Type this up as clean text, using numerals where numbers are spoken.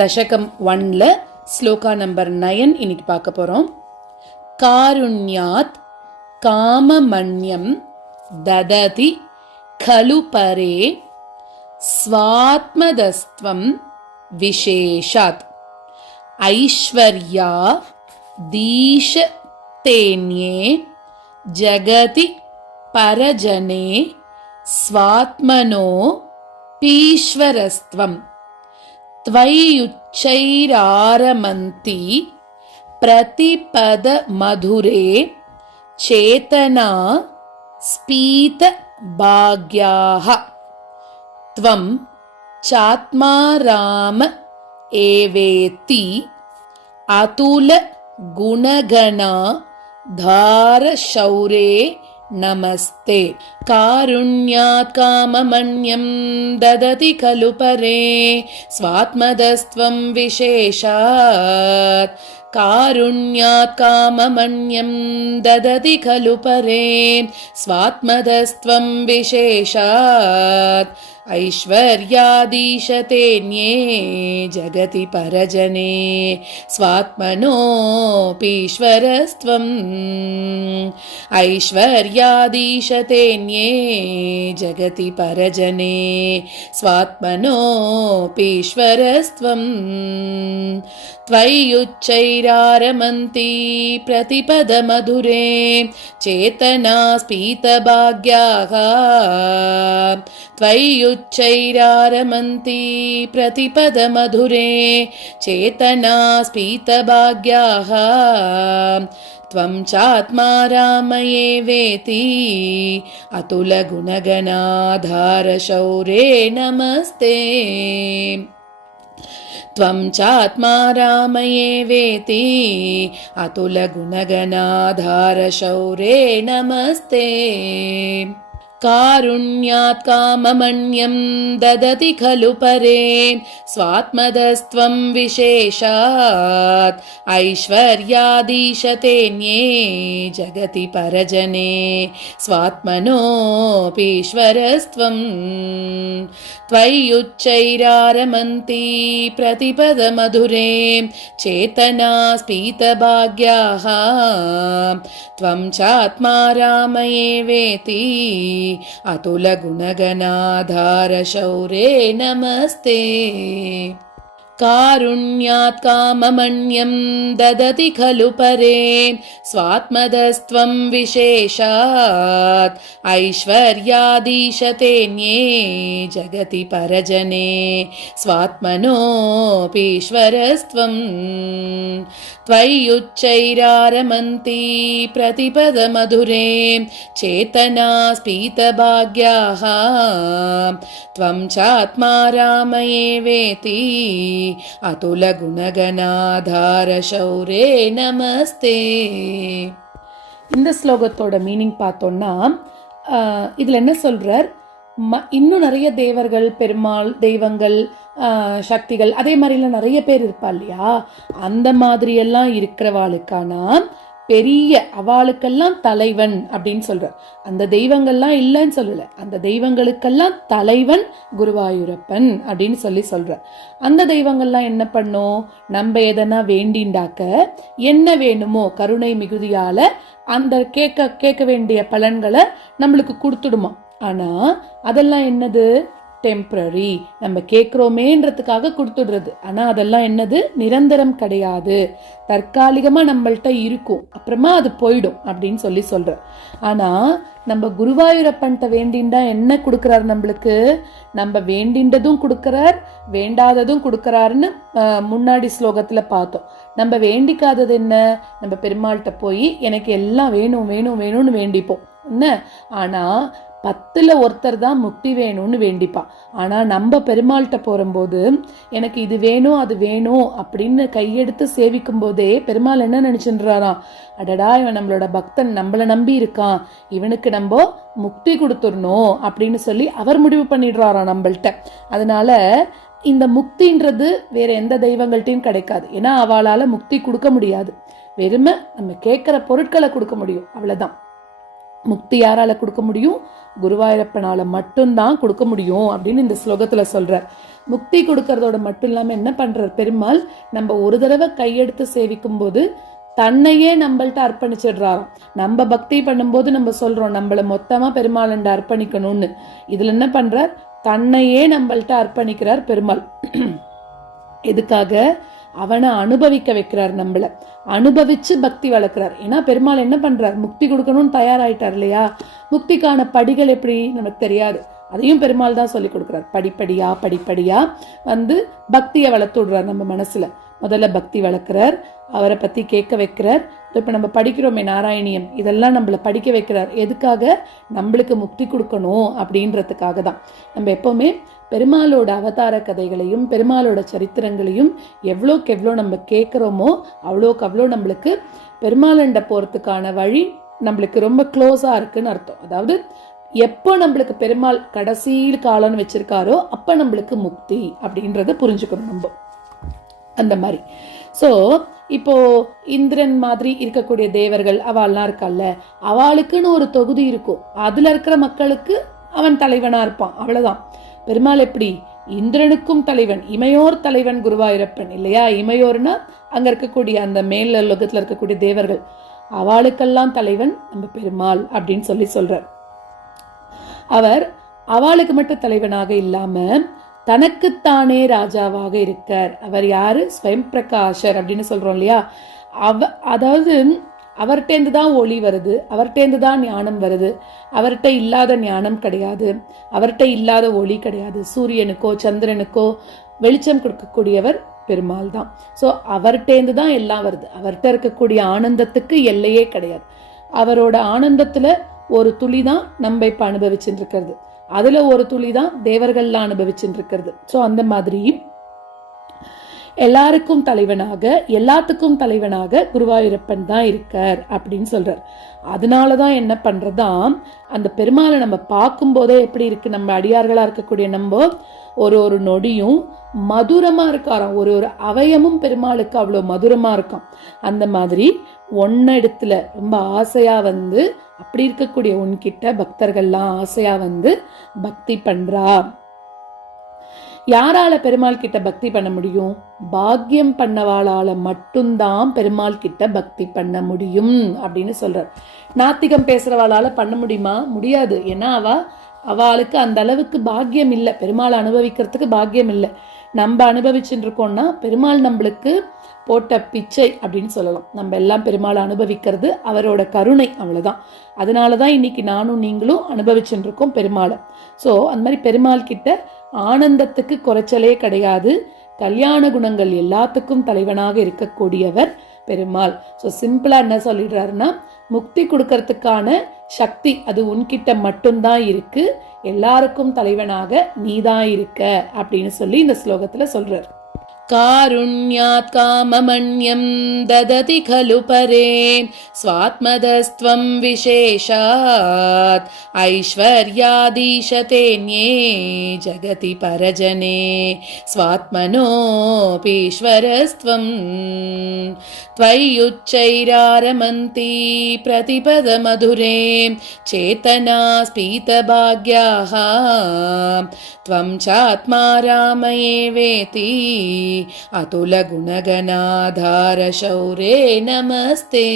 தசகம் 1ல ஸ்லோகா நம்பர் 9 இன்னைக்கு பார்க்க போறோம். காருண்யாத் காமமன்யம் தததி கலு பரே ஸ்வாத்மதஸ்த்வம் விசேஷாத் ஐஸ்வர்யா தீஷதேன்யே ஜகதி பரஜனே ஸ்வாத்மனோ பீஸ்வரஸ்த்வம் त्वय्युच्चैरारमन्ति प्रतिपद मधुरे चेतना स्पीत भाग्याः त्वं चात्मा राम एवेति अतुल गुणगणा धारशौरे नमस्ते. कारुण्यात् काममन्यं ददति खलु परे स्वात्मदस्त्वं विशेषात्. कारुण्यात् काममन्यं ददति खलु परे स्वात्मदस्त्वं विशेषात् ऐश्वर्यादीशतेन्ये जगति परजने स्वात्मनोऽपीश्वरस्त्वम्. ऐश्वर्यादीशतेन्ये जगति परजने स्वात्मनोऽपीश्वरस्त्वम्. त्वय्युच्चैरारमन्ति प्रतिपदमधुरे चेतना स्फीतभाग्याः. त्वय्युच्चैरारमन्ति प्रतिपदमधुरे चेतना स्फीतभाग्याः. त्वं चात्मा राम एवेति अतुलगुणगणाधारशौरे नमस्ते. त्वं चात्मा राम एवेति अतुलगुणगणाधारशौरे नमस्ते. कारुण्यात् काममन्यं ददति खलु परे स्वात्मदस्त्वं विशेषात् ऐश्वर्यादीशतेन्ये जगति परजने स्वात्मनोऽपीश्वरस्त्वम्. त्वय्युच्चैरारमन्ति प्रतिपदमधुरे चेतना स्फीतभाग्याः. त्वं चात्मा राम एवेति अतुलगुणगणाधारशौरे नमस्ते. कारुण्यात् काममन्यं ददति खलु परे स्वात्मदस्त्वं विशेषात् ऐश्वर्यादीशतेन्ये जगति परजने स्वात्मनोऽपीश्वरस्त्वम्. त्वय्युच्चैरारमन्ति प्रतिपदमधुरे चेतना स्फीतभाग्याः. त्वं चात्मा राम एवेति अतुलगुणगणाधारशौरे नमस्ते. இந்த ஸ்லோகத்தோட மீனிங் பார்த்தோம்னா இதுல என்ன சொல்றார், இன்னும் நிறைய தேவர்கள், பெருமாள், தெய்வங்கள், சக்திகள், அதே மாதிரிலாம் நிறைய பேர் இருப்பா இல்லையா, அந்த மாதிரியெல்லாம் இருக்கிறவாளுக்கான பெரிய அவளுக்கெல்லாம் தலைவன் அப்படின்னு சொல்றார். அந்த தெய்வங்கள்லாம் இல்லைன்னு சொல்லல, அந்த தெய்வங்களுக்கெல்லாம் தலைவன் குருவாயூரப்பன் அப்படின்னு சொல்றார். அந்த தெய்வங்கள்லாம் என்ன பண்ணும், நம்ம எதனா வேண்டிண்டாக்க என்ன வேணுமோ கருணை மிகுதியால அந்த கேட்க வேண்டிய பலன்களை நம்மளுக்கு கொடுத்துடுமா. ஆனா அதெல்லாம் என்னது, டெம்பரரி, நம்ம கேட்குறோமேன்றதுக்காக கொடுத்துடுறது. ஆனால் அதெல்லாம் என்னது, நிரந்தரம் கிடையாது, தற்காலிகமா நம்மள்கிட்ட இருக்கும், அப்புறமா அது போயிடும் அப்படின்னு சொல்ற. ஆனா நம்ம குருவாயூரப்பன்ட்ட வேண்டிண்டா என்ன கொடுக்கறாரு நம்மளுக்கு, நம்ம வேண்டிண்டதும் கொடுக்கறார், வேண்டாததும் கொடுக்கறாருன்னு முன்னாடி ஸ்லோகத்துல பார்த்தோம். நம்ம வேண்டிக்காதது என்ன, நம்ம பெருமாள்கிட்ட போய் எனக்கு எல்லாம் வேணும் வேணும் வேணும்னு வேண்டிப்போம் என்ன. ஆனா 10ல் ஒருத்தர் தான் முக்தி வேணும்னு வேண்டிப்பா. ஆனா நம்ம பெருமாள்கிட்ட போகும்போது எனக்கு இது வேணும் அது வேணும் அப்படின்னு கையெடுத்து சேவிக்கும் போதே பெருமாள் என்ன நினைச்சுன்றாராம், அடடா இவன் நம்மளோட பக்தன், நம்மள நம்பி இருக்கான், இவனுக்கு நம்ம முக்தி கொடுத்துடணும் அப்படின்னு சொல்லி அவர் முடிவு பண்ணிடுறாராம் நம்மள்கிட்ட. அதனால இந்த முக்தின்றது வேற எந்த தெய்வங்கள்ட்டையும் கிடைக்காது. ஏன்னா அவளால முக்தி கொடுக்க முடியாது, வெறுமை நம்ம கேட்கிற பொருட்களை கொடுக்க முடியும், அவ்வளவுதான். முக்தி யாரால கொடுக்க முடியும்? குருவாயூரப்பனால மட்டும்தான் கொடுக்க முடியும் அப்படின்னு இந்த ஸ்லோகத்துல சொல்றார். முக்தி கொடுக்கறதோட மட்டும் இல்லாம என்ன பண்றார் பெருமாள், நம்ம ஒரு தடவை கையெடுத்து சேவிக்கும் போது தன்னையே நம்மள்ட்ட அர்ப்பணிச்சிடுறாராம். நம்ம பக்தி பண்ணும்போது நம்ம சொல்றோம் நம்மள மொத்தமா பெருமாள் அர்ப்பணிக்கணும்னு. இதுல என்ன பண்றார், தன்னையே நம்மள்ட்ட அர்ப்பணிக்கிறார் பெருமாள். எதுக்காக? அவனை அனுபவிக்க வைக்கிறார், நம்மள அனுபவிச்சு பக்தி வளர்க்கிறார். ஏன்னா பெருமாள் என்ன பண்றார், முக்தி கொடுக்கணும்னு தயாராயிட்டார் இல்லையா? முக்திக்கான படிகள் எப்படி நமக்கு தெரியாது, அதையும் பெருமாள் தான் சொல்லி கொடுக்கிறார். படிப்படியா படிப்படியா பக்தியை வளர்த்து விடுறார் நம்ம மனசுல. முதல்ல பக்தி வளர்க்கிறார், அவரை பத்தி கேட்க வைக்கிறார். இப்ப நம்ம படிக்கிறோமே நாராயணியம், இதெல்லாம் நம்மள படிக்க வைக்கிறார். எதுக்காக? நம்மளுக்கு முக்தி கொடுக்கணும் அப்படின்றதுக்காக தான். நம்ம எப்பவுமே பெருமாளோட அவதார கதைகளையும் பெருமாளோட சரித்திரங்களையும் எவ்வளோக்கு எவ்வளோ நம்ம கேட்குறோமோ அவ்வளோக்கு அவ்வளோ நம்மளுக்கு பெருமாளண்ட போறதுக்கான வழி நம்மளுக்கு ரொம்ப க்ளோஸா இருக்குன்னு அர்த்தம். அதாவது எப்போ நம்மளுக்கு பெருமாள் கடைசி காலம்னு வச்சிருக்காரோ அப்ப நம்மளுக்கு முக்தி அப்படின்றத புரிஞ்சுக்கணும் நம்ம. அந்த மாதிரி ஸோ இப்போ இந்திரன் மாதிரி இருக்கக்கூடிய தேவர்கள் அவள்லாம் இருக்கல்ல, அவளுக்குன்னு ஒரு தொகுதி இருக்கும். அதுல இருக்கிற மக்களுக்கு அவன் தலைவனா இருப்பான், அவ்வளவுதான். பெருமாள் எப்படி? இந்திரனுக்கும் தலைவன், இமையோர் தலைவன் குருவாயூரப்பன் இல்லையா? இமையோர்னா அங்க இருக்கக்கூடிய அந்த மேல் லோகத்துல இருக்கக்கூடிய தேவர்கள், அவளுக்கெல்லாம் தலைவன் நம்ம பெருமாள் அப்படின்னு சொல்றார். அவர் அவளுக்கு மட்டும் தலைவனாக இல்லாம தனக்குத்தானே ராஜாவாக இருக்கார். அவர் யாரு? ஸ்வயம் பிரகாஷர் அப்படின்னு சொல்றோம் இல்லையா? அதாவது அவர்கிட்டேந்து தான் ஒளி வருது, அவர்கிட்டேந்து தான் ஞானம் வருது. அவர்கிட்ட இல்லாத ஞானம் கிடையாது, அவர்கிட்ட இல்லாத ஒளி கிடையாது. சூரியனுக்கோ சந்திரனுக்கோ வெளிச்சம் கொடுக்கக்கூடியவர் பெருமாள் தான். ஸோ அவர்கிட்டேந்து தான் எல்லாம் வருது. அவர்கிட்ட இருக்கக்கூடிய ஆனந்தத்துக்கு எல்லையே கிடையாது. அவரோட ஆனந்தத்துல ஒரு துளி தான் நம்ம இப்ப அனுபவிச்சுட்டு இருக்கிறது, அதுல ஒரு துளி தான் தேவர்கள்லாம் அனுபவிச்சுட்டு இருக்கிறது. ஸோ அந்த மாதிரி எல்லாருக்கும் தலைவனாக எல்லாத்துக்கும் தலைவனாக குருவாயூரப்பன் தான் இருக்கார் அப்படின்னு சொல்றார். அதனாலதான் என்ன பண்றதா, அந்த பெருமாளை நம்ம பார்க்கும் போதே எப்படி இருக்கு, நம்ம அடியார்களா இருக்கக்கூடிய நம்ம ஒரு நொடியும் மதுரமா இருக்காராம். ஒரு அவயமும் பெருமாளுக்கு அவ்வளவு மதுரமா இருக்கான். அந்த மாதிரி ஒன்னிடத்துல ரொம்ப ஆசையா அப்படி இருக்கக்கூடிய உன்கிட்ட பக்தர்கள்லாம் ஆசையா பக்தி பண்றா. யாரால பெருமாள் கிட்ட பக்தி பண்ண முடியும்? பாக்கியம் பண்ணவாளால மட்டும்தான் பெருமாள் கிட்ட பக்தி பண்ண முடியும் அப்படின்னு சொல்றார். நாத்திகம் பேசுறவாளால பண்ண முடியுமா? முடியாது. ஏன்னா அவளுக்கு அந்த அளவுக்கு பாக்கியம் இல்லை, பெருமாள் அனுபவிக்கிறதுக்கு பாக்கியம் இல்லை. நம்ம அனுபவிச்சுட்டு இருக்கோம்னா பெருமாள் நம்மளுக்கு போட்ட பிச்சை அப்படின்னு சொல்லலாம். நம்ம எல்லாம் பெருமாள் அனுபவிக்கிறது அவரோட கருணை, அவ்வளவுதான். அதனாலதான் இன்னைக்கு நானும் நீங்களும் அனுபவிச்சுட்டு இருக்கோம் பெருமாளை. ஸோ அந்த மாதிரி பெருமாள் கிட்ட ஆனந்தத்துக்கு குறைச்சலே கிடையாது. கல்யாண குணங்கள் எல்லாத்துக்கும் தலைவனாக இருக்கக்கூடியவர் பெருமாள். ஸோ சிம்பிளா என்ன சொல்லிடுறாருன்னா, முக்தி கொடுக்கறதுக்கான சக்தி அது உன்கிட்ட மட்டும்தான் இருக்கு, எல்லாருக்கும் தலைவனாக நீதான் இருக்க அப்படின்னு சொல்லி இந்த ஸ்லோகத்துல சொல்றார். कारुण्यात् काममन्यं ददति खलु परे स्वात्मदस्त्वं विशेषात् ऐश्वर्यादीशतेऽन्ये जगति परजने स्वात्मनोऽपीश्वरस्त्वं त्वय्युच्चैरारमन्ति प्रतिपदमधुरे चेतना स्फीतभाग्याः त्वं चात्मा रामयेवेति अतुल गुणगणाधार शौरे नमस्ते.